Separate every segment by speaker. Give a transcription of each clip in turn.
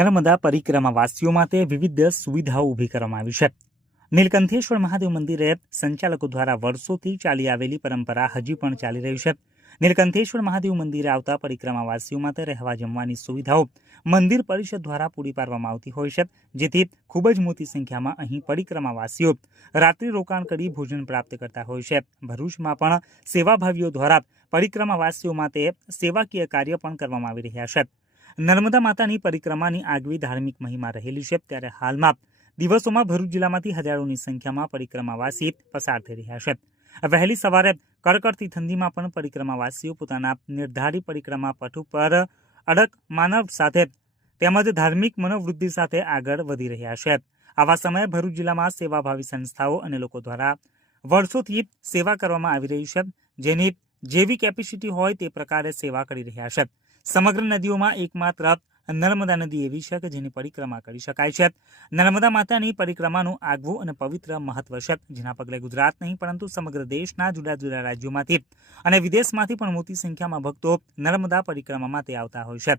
Speaker 1: નર્મદા પરિક્રમાવાસીઓ માટે વિવિધ સુવિધાઓ ઊભી કરવામાં આવી છે. નીલકંઠેશ્વર મહાદેવ મંદિરે સંચાલકો દ્વારા વર્ષોથી ચાલી આવેલી પરંપરા હજી પણ ચાલી રહી છે. નીલકંઠેશ્વર મહાદેવ મંદિરે આવતા પરિક્રમાવાસીઓ માટે રહેવા જમવાની સુવિધાઓ મંદિર પરિષદ દ્વારા પૂરી પાડવામાં આવતી હોય છે. જેથી ખૂબ જ મોટી સંખ્યામાં અહીં પરિક્રમાવાસીઓ રાત્રિ રોકાણ કરી ભોજન પ્રાપ્ત કરતા હોય છે. ભરૂચમાં પણ સેવાભાવીઓ દ્વારા પરિક્રમાવાસીઓ માટે સેવાકીય કાર્ય પણ કરવામાં આવી રહ્યા છે. નર્મદા માતાની પરિક્રમાની આગવી ધાર્મિક મહિમા રહેલી છે. ત્યારે હાલમાં દિવસોમાં ભરૂચ જિલ્લામાંથી હજારોની સંખ્યામાં પરિક્રમાવાસી પસાર થઈ રહ્યા છે. વહેલી સવારે કડકડતી ઠંડીમાં પણ પરિક્રમાવાસીઓ પોતાના નિર્ધારિત પરિક્રમા પથ ઉપર અડક માનવ સાથે તેમજ ધાર્મિક મનોવૃદ્ધિ સાથે આગળ વધી રહ્યા છે. આવા સમયે ભરૂચ જિલ્લામાં સેવાભાવી સંસ્થાઓ અને લોકો દ્વારા વર્ષોથી સેવા કરવામાં આવી રહી છે. જેની જેવી કેપેસિટી હોય તે પ્રકારે સેવા કરી રહ્યા છે. સમગ્ર નદીઓમાં એકમાત્ર નર્મદા નદી એવી છે કે જેની પરિક્રમા કરી શકાય છે. નર્મદા માતાની પરિક્રમાનું આગવું અને પવિત્ર મહત્વ છે, જેના પગલે ગુજરાત નહીં, પરંતુ સમગ્ર દેશના જુદા જુદા રાજ્યોમાંથી અને વિદેશમાંથી પણ મોટી સંખ્યામાં ભક્તો નર્મદા પરિક્રમા માટે આવતા હોય છે.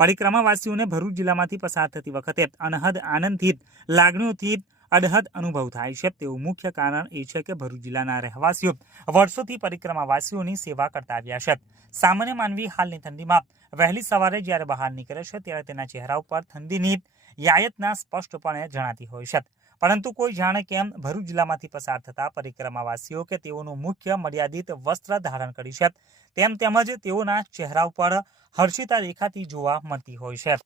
Speaker 1: પરિક્રમાવાસીઓને ભરૂચ જિલ્લામાંથી પસાર થતી વખતે અનહદ આનંદથી, લાગણીઓથી અડહદ અનુભવ થાય છે. તેવું મુખ્ય કારણ એ છે કે ભરૂચ જિલ્લાના રહેવાસીઓ વર્ષોથી પરિક્રમાવાસીઓની સેવા કરતા આવ્યા છે. સામાન્ય માનવી હાલની ઠંડીમાં વહેલી સવારે જ્યારે બહાર નીકળે છે ત્યારે તેના ચહેરા ઉપર ઠંડીની યાયતના સ્પષ્ટપણે જણાતી હોય છે. પરંતુ કોઈ જાણે કેમ ભરૂચ જિલ્લામાંથી પસાર થતા પરિક્રમાવાસીઓ કે તેઓનું મુખ્ય મર્યાદિત વસ્ત્ર ધારણ કરી છે. તેમ તેમજ તેઓના ચહેરા ઉપર હર્ષિતા દેખાતી જોવા મળતી હોય છે.